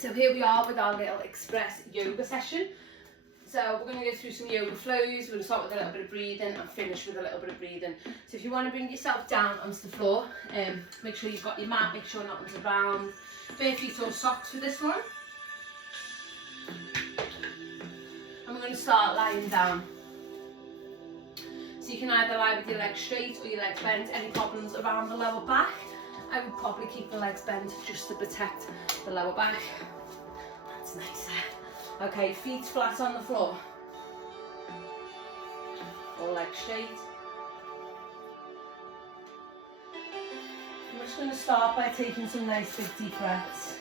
So here we are with our little express yoga session. So we're going to go through some yoga flows. We're going to start with a little bit of breathing and finish with a little bit of breathing. So if you want to bring yourself down onto the floor, make sure you've got your mat, make sure nothing's around. Bare feet or socks for this one. And we're going to start lying down. So you can either lie with your legs straight or your legs bent. Any problems around the lower back, I would probably keep the legs bent just to protect the lower back. That's nicer. Okay, feet flat on the floor. Or legs straight. I'm just going to start by taking some nice big deep breaths.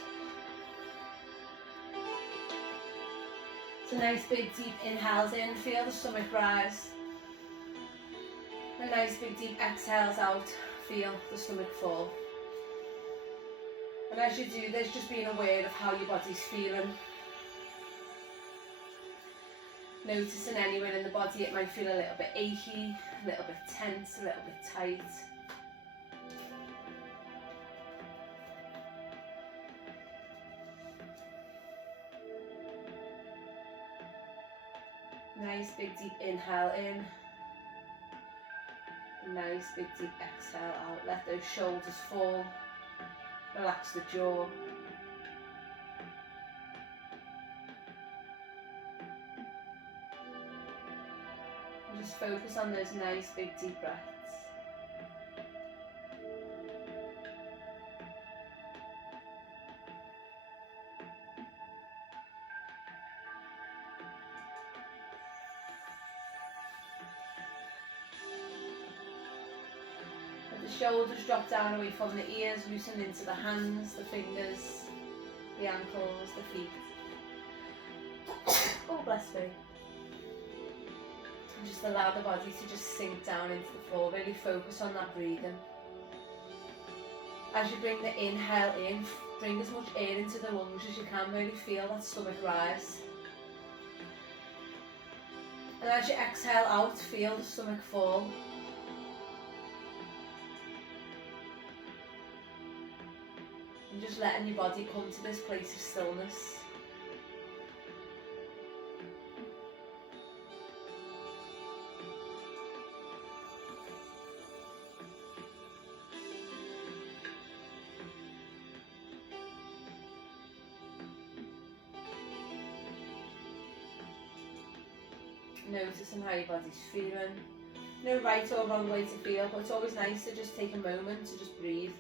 So nice big deep inhales in, feel the stomach rise. And nice big deep exhales out, feel the stomach fall. And as you do this, just being aware of how your body's feeling. Noticing anywhere in the body it might feel a little bit achy, a little bit tense, a little bit tight. Nice big deep inhale in. Nice big deep exhale out. Let those shoulders fall. Relax the jaw. And just focus on those nice big deep breaths. Shoulders drop down away from the ears, loosen into the hands, the fingers, the ankles, the feet. Oh, bless me. And just allow the body to just sink down into the floor. Really focus on that breathing. As you bring the inhale in, bring as much air into the lungs as you can. Really feel that stomach rise. And as you exhale out, feel the stomach fall. And just letting your body come to this place of stillness. Noticing how your body's feeling. No right or wrong way to feel, but it's always nice to just take a moment to just breathe.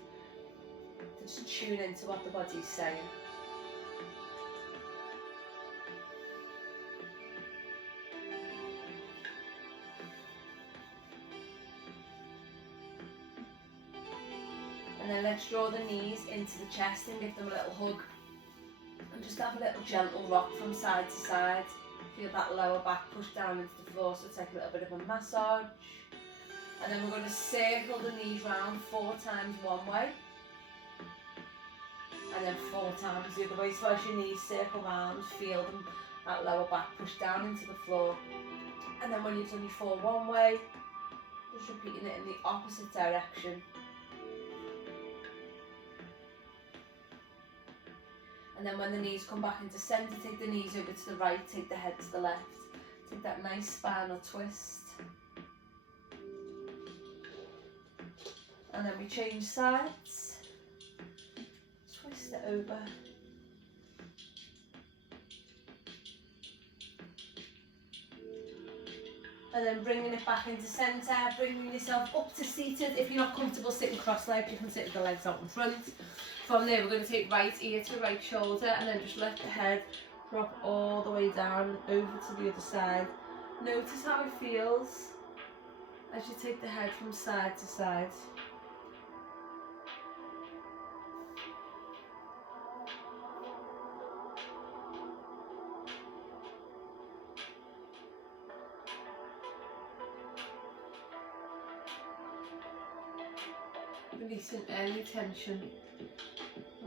Just tune into what the body's saying. And then let's draw the knees into the chest and give them a little hug. And just have a little gentle rock from side to side. Feel that lower back push down into the floor, so take a little bit of a massage. And then we're going to circle the knees round 4 times one way. And then 4 times the other way. So as your knees circle round, feel them, that lower back push down into the floor. And then when you've done your 4 one way, just repeating it in the opposite direction. And then when the knees come back into centre, take the knees over to the right, take the head to the left. Take that nice spinal twist. And then we change sides. Twist it over. And then bringing it back into centre, bringing yourself up to seated. If you're not comfortable sitting cross-legged, you can sit with the legs out in front. From there, we're going to take right ear to right shoulder and then just let the head drop all the way down over to the other side. Notice how it feels as you take the head from side to side. Releasing any tension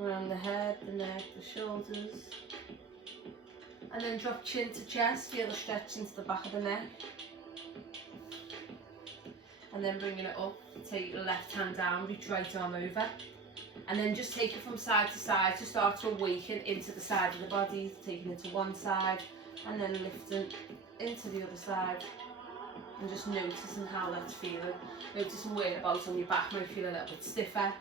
around the head, the neck, the shoulders. And then drop chin to chest, feel the stretch into the back of the neck. And then bringing it up, take your left hand down, reach right arm over. And then just take it from side to side to start to awaken into the side of the body, taking it to one side and then lifting into the other side. And just noticing how that's feeling. Noticing whereabouts on your back might feel a little bit stiffer.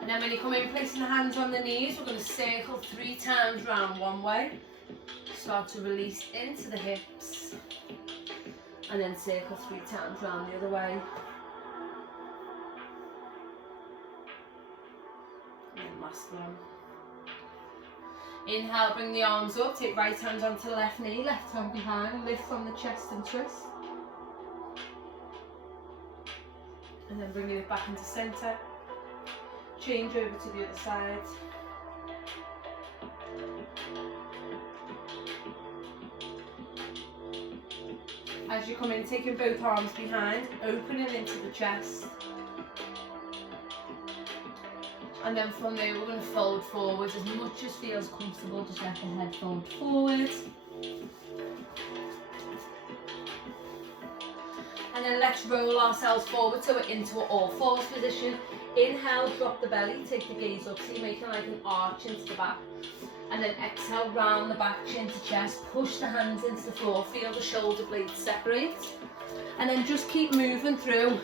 And then when you come in, placing the hands on the knees, we're going to circle 3 times round one way. Start to release into the hips. And then circle 3 times round the other way. And then last one. Inhale, bring the arms up, take right hand onto the left knee, left hand behind, lift from the chest and twist. And then bringing it back into centre. Change over to the other side. As you come in, taking both arms behind, opening into the chest. And then from there, we're going to fold forwards as much as feels comfortable. Just let the head fold forward. And then let's roll ourselves forward so we're into an all fours position. Inhale, drop the belly, take the gaze up, so you're making like an arch into the back. And then exhale, round the back, chin to chest, push the hands into the floor, feel the shoulder blades separate. And then just keep moving through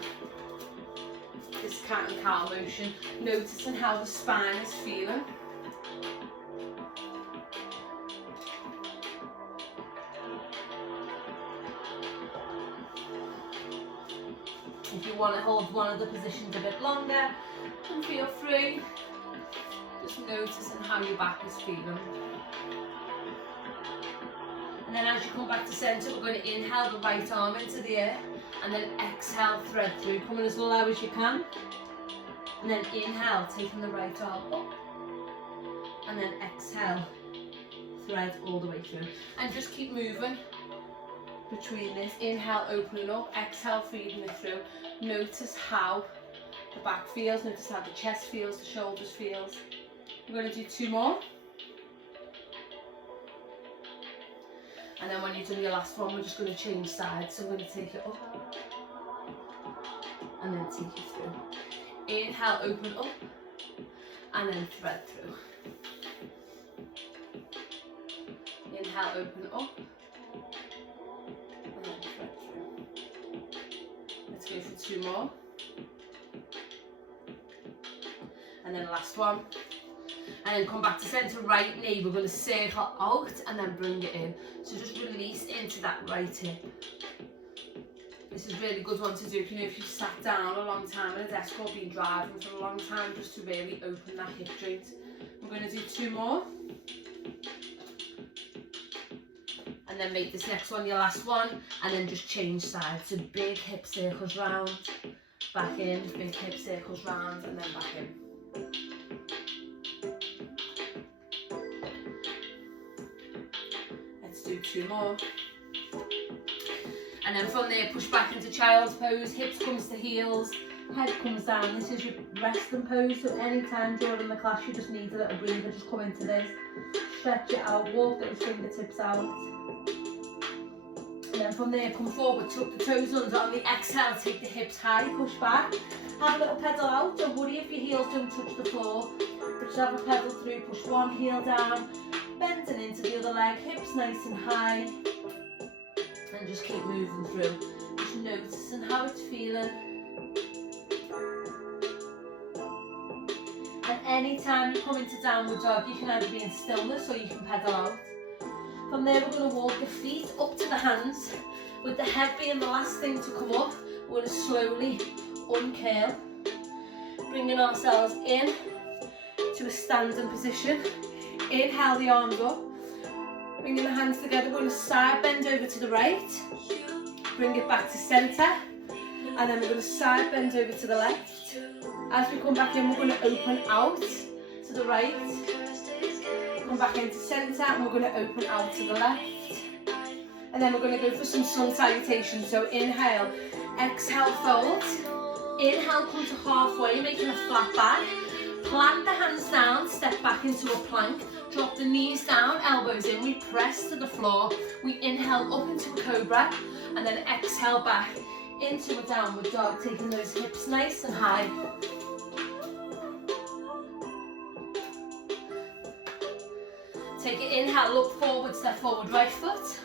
this cat and cow motion, noticing how the spine is feeling. If you want to hold one of the positions a bit longer, then feel free. Just noticing how your back is feeling. And then as you come back to centre, we're going to inhale the right arm into the air and then exhale, thread through, coming as low as you can. And then inhale, taking the right arm up. And then exhale, thread all the way through. And just keep moving between this. Inhale, opening up, exhale, feeding it through. Notice how the back feels, notice how the chest feels, the shoulders feels. We're going to do 2 more. And then when you've done your last one, we're just going to change sides. So we're going to take it up and then take it through. Inhale, open up and then thread through. Inhale, open up and then thread through. Let's go for 2 more. And then last one. And then come back to centre, right knee. We're going to circle out and then bring it in. So just release into that right hip. This is a really good one to do if you've sat down a long time at a desk or been driving for a long time, just to really open that hip joint. We're going to do 2 more. And then make this next one your last one. And then just change sides. So big hip circles round, back in, big hip circles round and then back in. Do 2 more. And then from there, push back into child's pose, hips comes to heels, head comes down. This is your resting pose, so anytime during the class you just need a little breather, just come into this, stretch it out, walk those fingertips out. And then from there, come forward, tuck the toes under. On the exhale, take the hips high, push back, have a little pedal out. Don't worry if your heels don't touch the floor, but just have a pedal through, push one heel down, bending into the other leg, hips nice and high, and just keep moving through. Just noticing how it's feeling. And anytime you come into downward dog, you can either be in stillness or you can pedal out. From there, we're going to walk the feet up to the hands, with the head being the last thing to come up. We're going to slowly uncurl, bringing ourselves in to a standing position. Inhale the arms up, bringing the hands together. We're going to side bend over to the right, bring it back to centre, and then we're going to side bend over to the left. As we come back in, we're going to open out to the right, come back into centre, and we're going to open out to the left. And then we're going to go for some sun salutations. So inhale, exhale, fold. Inhale, come to halfway, making a flat back. Plant the hands down, step back into a plank. Drop the knees down, elbows in, we press to the floor. We inhale up into a cobra, and then exhale back into a downward dog, taking those hips nice and high. Take it, inhale, look forward, step forward, right foot,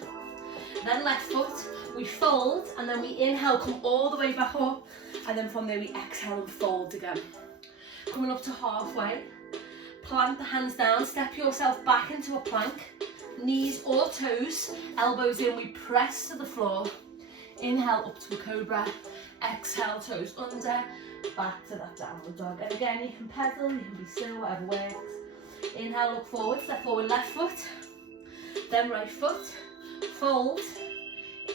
then left foot. We fold, and then we inhale, come all the way back up, and then from there we exhale and fold again. Coming up to halfway, plant the hands down, step yourself back into a plank, knees or toes, elbows in, we press to the floor. Inhale up to a cobra, exhale, toes under, back to that downward dog. And again, you can pedal, you can be still, whatever works. Inhale, look forward, step forward, left foot, then right foot, fold.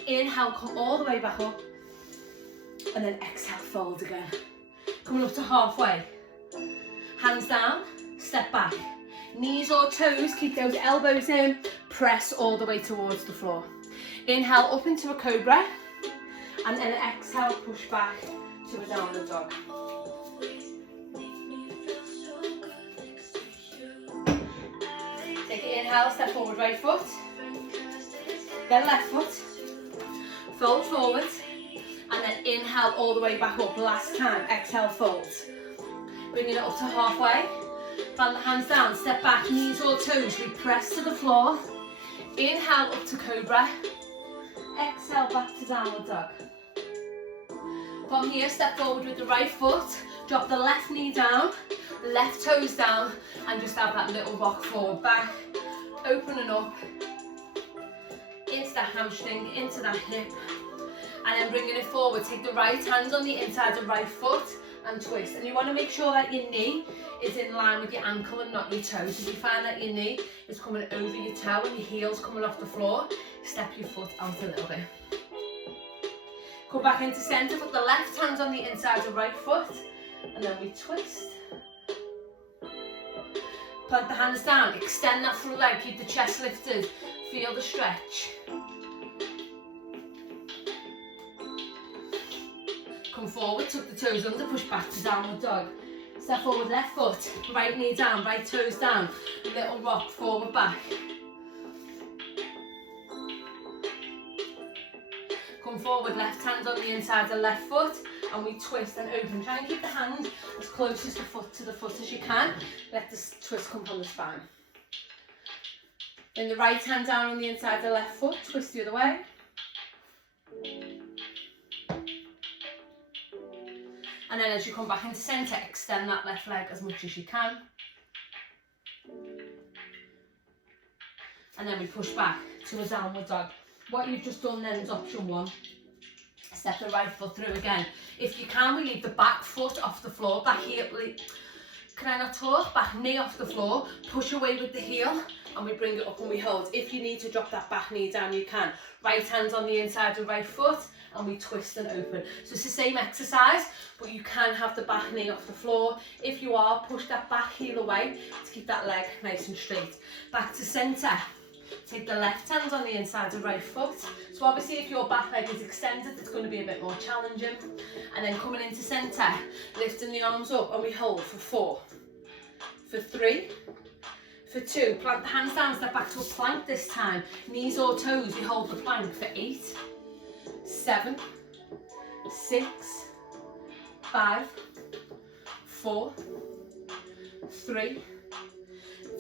Inhale, come all the way back up, and then exhale, fold again. Coming up to halfway, hands down, step back, knees or toes, keep those elbows in, press all the way towards the floor. Inhale up into a cobra, and then exhale, push back to a downward dog. Take it, inhale, step forward, right foot, then left foot, fold forward, and then inhale all the way back up. Last time, exhale, fold. Bringing it up to halfway, plant the hands down, step back, knees or toes, we press to the floor. Inhale up to cobra, exhale back to downward dog. From here, step forward with the right foot, drop the left knee down, left toes down, and just have that little rock forward, back, opening up, into that hamstring, into that hip, and then bringing it forward. Take the right hand on the inside of the right foot and twist. And you want to make sure that your knee is in line with your ankle and not your toes. If you find that your knee is coming over your toe and your heel's coming off the floor, step your foot out a little bit. Come back into centre, put the left hand on the inside of the right foot, and then we twist. Plant the hands down, extend that front leg, keep the chest lifted, feel the stretch. Come forward, tuck the toes under, push back to downward dog. Step forward, left foot, right knee down, right toes down, little rock forward, back. Come forward, left hand on the inside of the left foot, and we twist and open. Try and keep the hand as close as the foot to the foot as you can. Let the twist come from the spine. Then the right hand down on the inside of the left foot, twist the other way. And then as you come back into centre, extend that left leg as much as you can. And then we push back to a downward dog. What you've just done then is option one. Step the right foot through again. If you can, we leave the back foot off the floor, back heel, can I not talk? Back knee off the floor, push away with the heel, and we bring it up and we hold. If you need to drop that back knee down, you can. Right hand on the inside of the right foot, and we twist and open. So it's the same exercise, but you can have the back knee off the floor. If you are, push that back heel away to keep that leg nice and straight. Back to centre. Take the left hand on the inside of the right foot. So obviously if your back leg is extended, it's going to be a bit more challenging. And then coming into centre, lifting the arms up, and we hold for 4, for 3, for 2. Plant the hands down, step back to a plank this time. Knees or toes, we hold the plank for 8, 7, 6, 5, 4, 3,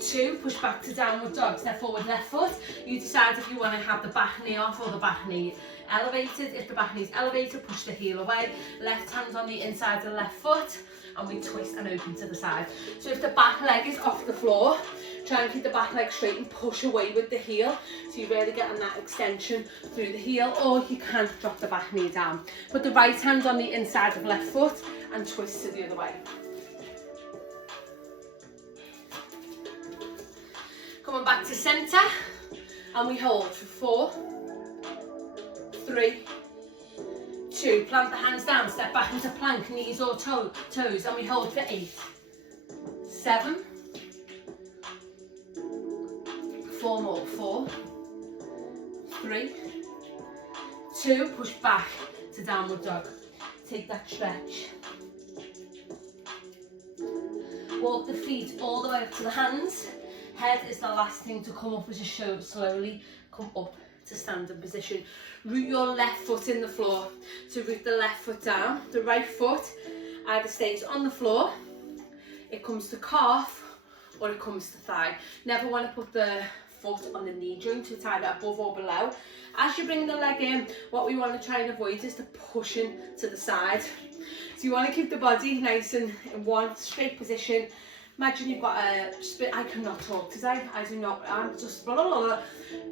2, push back to downward dog, step forward, left foot. You decide if you want to have the back knee off or the back knee elevated. If the back knee is elevated, push the heel away. Left hand on the inside of the left foot, and we twist and open to the side. So if the back leg is off the floor, try and keep the back leg straight and push away with the heel. So you're really getting that extension through the heel, or you can drop the back knee down. Put the right hand on the inside of the left foot and twist to the other way. Coming back to centre, and we hold for 4, 3, 2. Plant the hands down, step back into plank, knees or toes, and we hold for 8, 7, 4 more, 4, 3, 2. Push back to downward dog. Take that stretch. Walk the feet all the way up to the hands. head is the last thing to come up as you slowly come up to standing position. Root your left foot in the floor. So root the left foot down. The right foot either stays on the floor, it comes to calf, or it comes to thigh. Never want to put the foot on the knee joint, so it's either above or below. As you bring the leg in, what we want to try and avoid is the pushing to the side. So you want to keep the body nice and in one straight position. Imagine you've got a I cannot talk today, I do not, I'm just blah, blah, blah.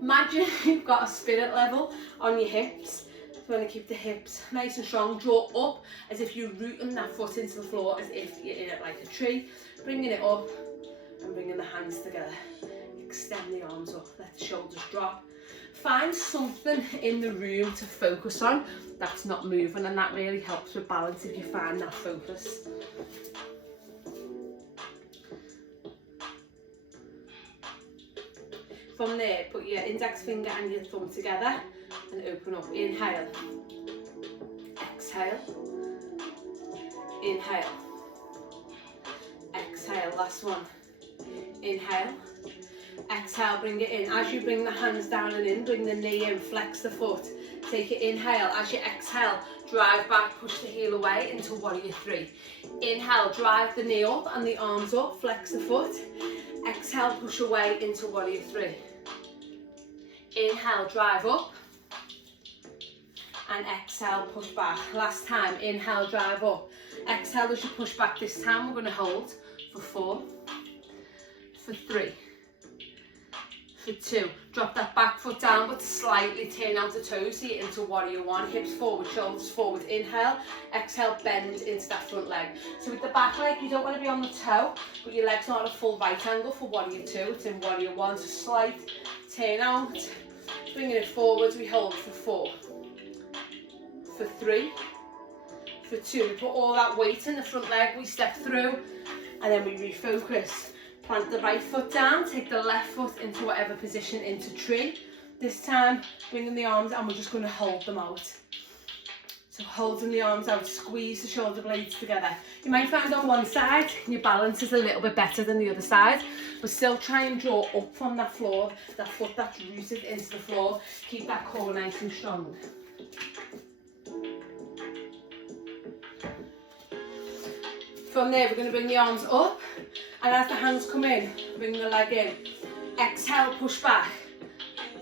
Imagine you've got a spirit level on your hips. You want to keep the hips nice and strong, draw up as if you're rooting that foot into the floor, as if you're in it like a tree. Bringing it up and bringing the hands together. Extend the arms up, let the shoulders drop. Find something in the room to focus on that's not moving, and that really helps with balance if you find that focus. From there, put your index finger and your thumb together and open up. Inhale, exhale, inhale, exhale. Last one. Inhale, exhale, bring it in. As you bring the hands down and in, bring the knee in, flex the foot. Take it, inhale. As you exhale, drive back, push the heel away into warrior three. Inhale, drive the knee up and the arms up, flex the foot. Exhale, push away into warrior three. Inhale, drive up. And exhale, push back. Last time, inhale, drive up. Exhale as you push back. This time we're going to hold for 4, for 3, for 2. Drop that back foot down but slightly turn out the toes, so you're into warrior one. Hips forward, shoulders forward. Inhale, exhale, bend into that front leg. So with the back leg, you don't want to be on the toe, but your leg's not at a full right angle for warrior two. It's in warrior one, so slight turn out. Bringing it forward, we hold for 4, for 3, for 2. We put all that weight in the front leg, we step through, and then we refocus. Plant the right foot down, take the left foot into whatever position, into tree. This time, bringing the arms, and we're just going to hold them out. So holding the arms out, squeeze the shoulder blades together. You might find on one side, your balance is a little bit better than the other side, but still try and draw up from that floor, that foot that's rooted into the floor. Keep that core nice and strong. From there, we're going to bring the arms up, and as the hands come in, bring the leg in. Exhale, push back.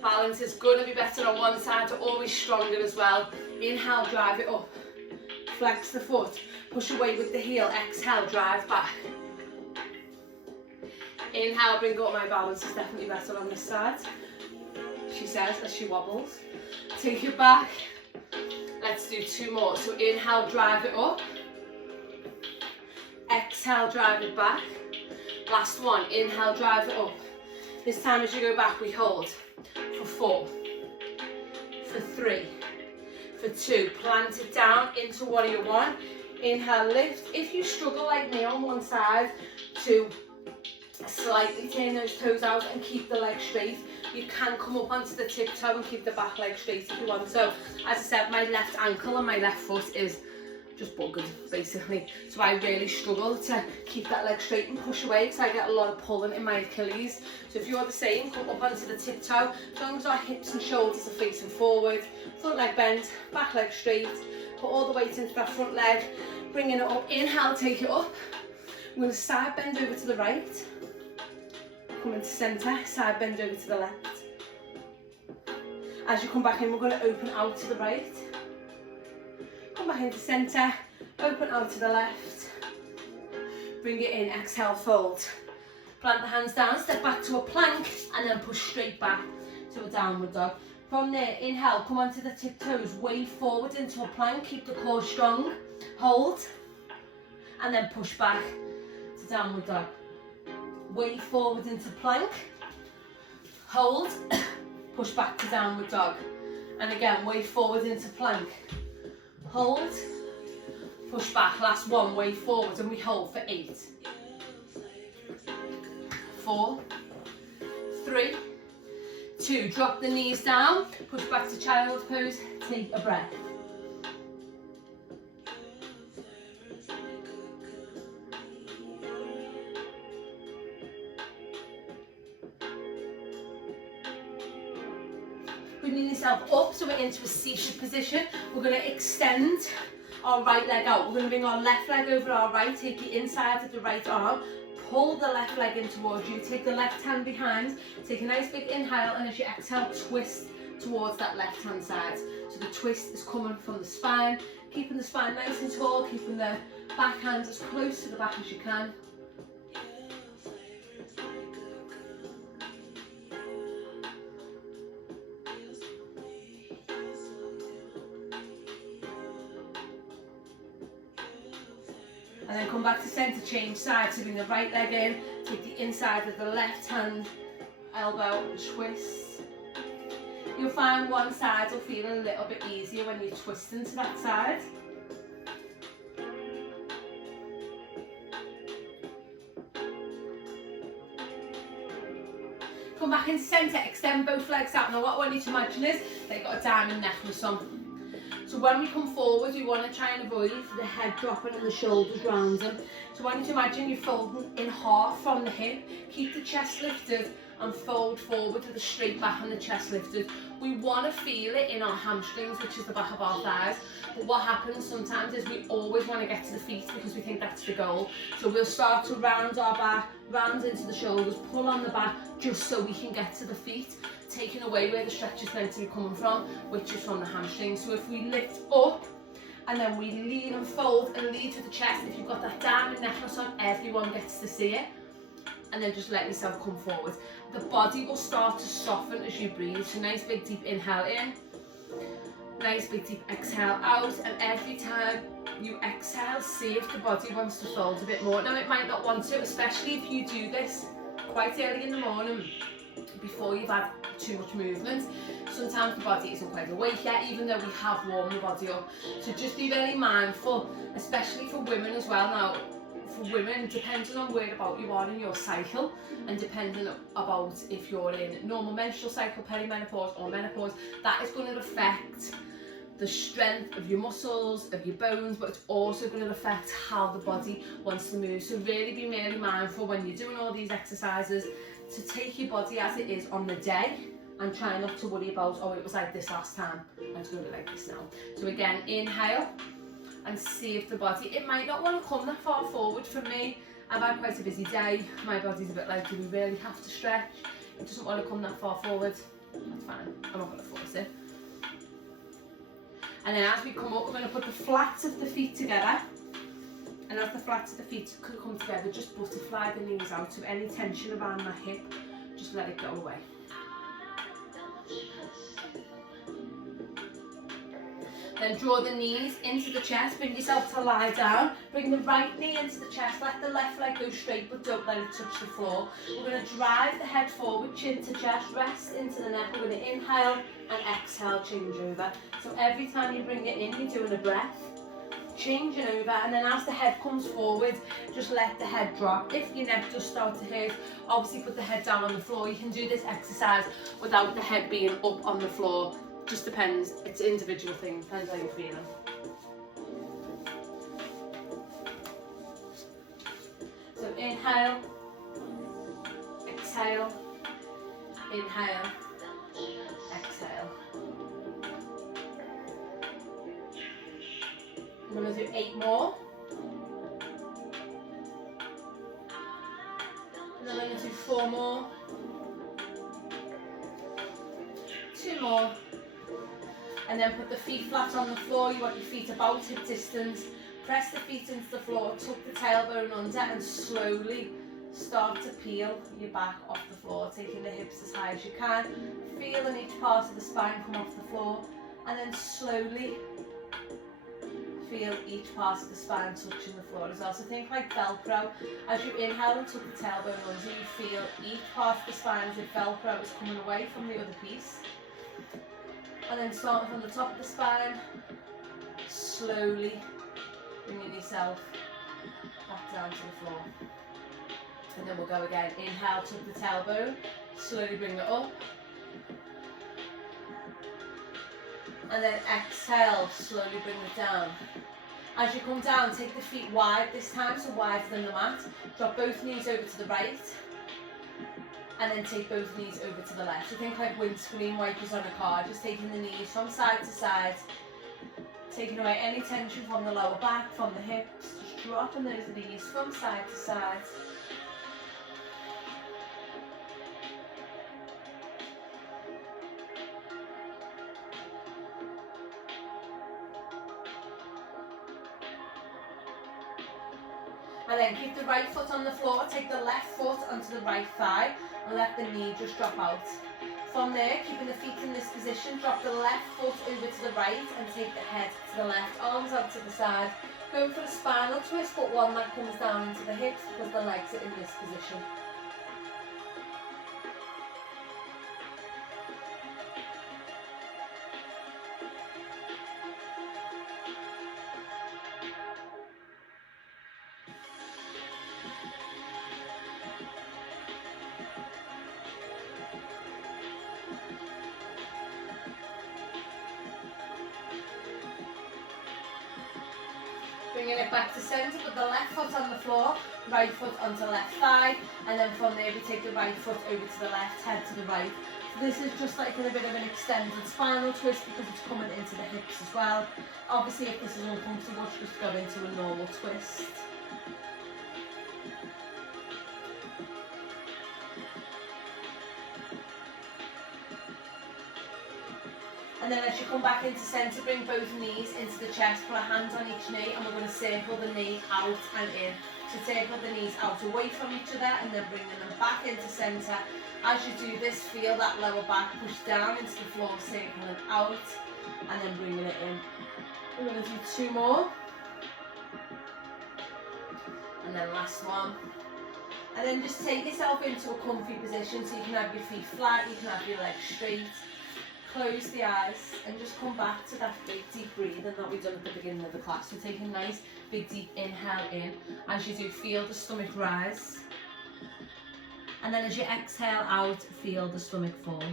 Balance is going to be better on one side, but always stronger as well. Inhale, drive it up. Flex the foot. Push away with the heel. Exhale, drive back. Inhale, bring up. My balance is definitely better on this side, she says as she wobbles. Take it back. Let's do 2 more. So inhale, drive it up. Exhale, drive it back. Last one. Inhale, drive it up. This time as you go back, we hold for 4, for 3, for 2. Plant it down into warrior one. Inhale, lift. If you struggle like me on one side to slightly turn those toes out and keep the leg straight, you can come up onto the tiptoe and keep the back leg straight if you want. So as I said, my left ankle and my left foot is just buggered basically, so I really struggle to keep that leg straight and push away because I get a lot of pulling in my Achilles. So if you're the same, come up onto the tiptoe. As long as our hips and shoulders are facing forward, front leg bent, back leg straight, put all the weight into that front leg, bringing it up. Inhale, take it up. I'm going to side bend over to the right, come into centre, side bend over to the left. As you come back in, we're going to open out to the right. Come back into centre, open out to the left, bring it in, exhale, fold. Plant the hands down, step back to a plank, and then push straight back to a downward dog. From there, inhale, come onto the tiptoes, wave forward into a plank, keep the core strong, hold, and then push back to downward dog. Wave forward into plank, hold, push back to downward dog. And again, wave forward into plank. Hold, push back. Last one, wave forward, and we hold for 8, 4, 3, 2. Drop the knees down, push back to child's pose, take a breath. bringing yourself up, so we're into a seated position. We're going to extend our right leg out. We're going to bring our left leg over our right, take the inside of the right arm, pull the left leg in towards you, take the left hand behind, take a nice big inhale, and as you exhale, twist towards that left hand side. So the twist is coming from the spine, keeping the spine nice and tall, keeping the back hand as close to the back as you can. And then come back to centre, change sides, so bring the right leg in, take the inside of the left hand elbow and twist. You'll find one side will feel a little bit easier when you twist into that side. Come back into centre, extend both legs out. Now what I want you to imagine is that you've got a diamond necklace on. So when we come forward, we want to try and avoid the head dropping and the shoulders round them. So I want you to imagine you're folding in half from the hip. Keep the chest lifted and fold forward with the straight back and the chest lifted. We want to feel it in our hamstrings, which is the back of our thighs. But what happens sometimes is we always want to get to the feet because we think that's the goal. So we'll start to round our back, round into the shoulders, pull on the back just so we can get to the feet, taking away where the stretch is meant to be coming from, which is from the hamstrings. So if we lift up and then we lean and fold and lead with the chest, if you've got that diamond necklace on, everyone gets to see it. And then just let yourself come forward. The body will start to soften as you breathe. So nice big deep inhale in, nice big deep exhale out, and every time you exhale, see if the body wants to fold a bit more. Now it might not want to, especially if you do this quite early in the morning before you've had too much movement. Sometimes the body isn't quite awake yet, even though we have warmed the body up. So just be very mindful, especially for women as well. Now, for women, depending on where about you are in your cycle, and depending about if you're in normal menstrual cycle, perimenopause or menopause, that is going to affect the strength of your muscles, of your bones, but it's also going to affect how the body wants to move. So really be really mindful when you're doing all these exercises to take your body as it is on the day and try not to worry about, oh, it was like this last time, and it's going to be like this now. So again, inhale and see if the body, it might not want to come that far forward. For me, I've had quite a busy day, my body's a bit like, do we really have to stretch? It doesn't want to come that far forward, that's fine, I'm not going to force it. And then as we come up, we're going to put the flats of the feet together. And as the flats of the feet come together, just butterfly the knees out. So any tension around the hip, just let it go away. Then draw the knees into the chest, bring yourself to lie down. Bring the right knee into the chest, let the left leg go straight, but don't let it touch the floor. We're going to drive the head forward, chin to chest, rest into the neck. We're going to inhale and exhale, change over. So every time you bring it in, you're doing a breath, changing over, and then as the head comes forward, just let the head drop. If your neck does start to hurt, obviously put the head down on the floor. You can do this exercise without the head being up on the floor. Just depends, it's an individual thing, depends how you're feeling. So inhale, exhale, inhale, exhale. I'm going to do 8 more. And then I'm going to do 4 more. 2 more. And then put the feet flat on the floor. You want your feet about hip distance. Press the feet into the floor, tuck the tailbone under, and slowly start to peel your back off the floor, taking the hips as high as you can. Feeling each part of the spine come off the floor, and then slowly feel each part of the spine touching the floor as well. So think like Velcro. As you inhale and tuck the tailbone under, you feel each part of the spine as if Velcro is coming away from the other piece. And then starting from the top of the spine, slowly bringing yourself back down to the floor. And then we'll go again. Inhale, tuck the tailbone, slowly bring it up. And then exhale, slowly bring it down. As you come down, take the feet wide this time, so wider than the mat. Drop both knees over to the right. and then take both knees over to the left. So think like windscreen wipers on a car, just taking the knees from side to side, taking away any tension from the lower back, from the hips, just dropping those knees from side to side. And then keep the right foot on the floor, take the left foot onto the right thigh and let the knee just drop out. From there, keeping the feet in this position, drop the left foot over to the right and take the head to the left, arms out to the side. Going for a spinal twist, but one that comes down into the hips because the legs are in this position. Bringing it back to centre, put the left foot on the floor, right foot onto left thigh, and then from there we take the right foot over to the left, head to the right. So this is just like in a bit of an extended spinal twist because it's coming into the hips as well. Obviously if this is uncomfortable, just go into a normal twist. And then as you come back into centre, bring both knees into the chest, put a hand on each knee, and we're going to circle the knee out and in. So circle the knees out away from each other and then bringing them back into centre. As you do this, feel that lower back push down into the floor, circling out and then bringing it in. We're going to do 2 more. And then last one. And then just take yourself into a comfy position so you can have your feet flat, you can have your legs straight. Close the eyes and just come back to that big deep breathing that we done at the beginning of the class. So take a nice big deep inhale in. As you do, feel the stomach rise. And then as you exhale out, feel the stomach fall.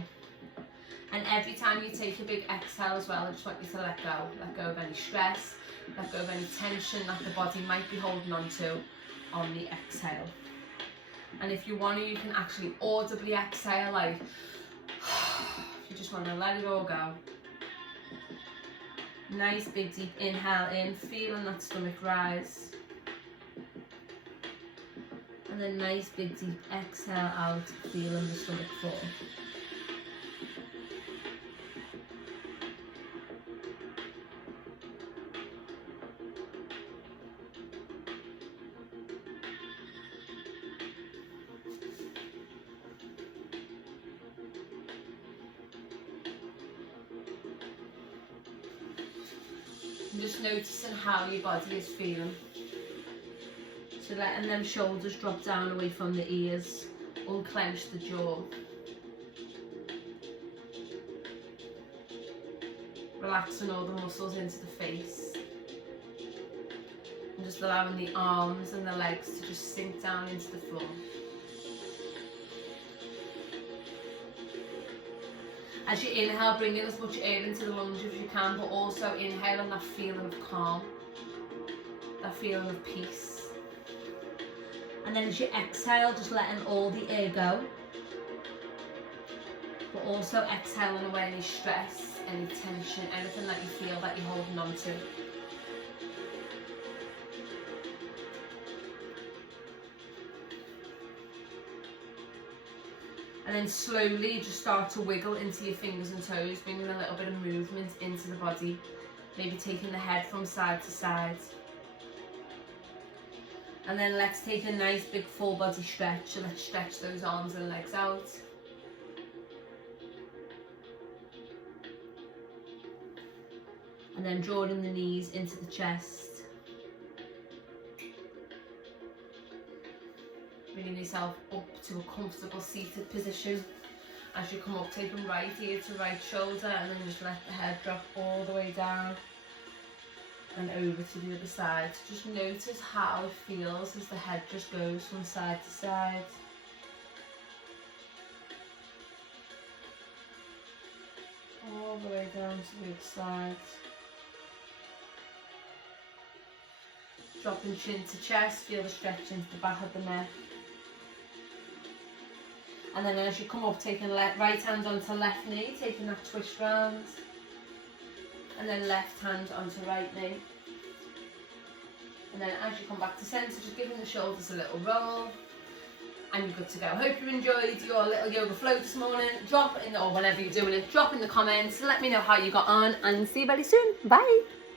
And every time you take a big exhale as well, I just want you to let go. Let go of any stress, let go of any tension that the body might be holding on to on the exhale. And if you want to, you can actually audibly exhale, like you just want to let it all go. Nice big deep inhale in, feeling that stomach rise. And then nice big deep exhale out, feeling the stomach fall. And just noticing how your body is feeling. So letting them shoulders drop down away from the ears, unclench the jaw. Relaxing all the muscles into the face. And just allowing the arms and the legs to just sink down into the floor. As you inhale, bring in as much air into the lungs as you can, but also inhaling that feeling of calm, that feeling of peace. And then as you exhale, just letting all the air go, but also exhaling away any stress, any tension, anything that you feel that you're holding on to. And then slowly just start to wiggle into your fingers and toes, bringing a little bit of movement into the body. Maybe taking the head from side to side. And then let's take a nice big full body stretch. So let's stretch those arms and legs out. And then drawing the knees into the chest. Bringing yourself up to a comfortable seated position. As you come up, take them right ear to right shoulder and then just let the head drop all the way down and over to the other side. Just notice how it feels as the head just goes from side to side. All the way down to the other side. Dropping chin to chest, feel the stretch into the back of the neck. And then as you come up, taking right hand onto left knee, taking that twist round. And then left hand onto right knee. And then as you come back to centre, just giving the shoulders a little roll. And you're good to go. Hope you enjoyed your little yoga flow this morning. Drop in, or whenever you're doing it, drop in the comments. Let me know how you got on, and see you very soon. Bye.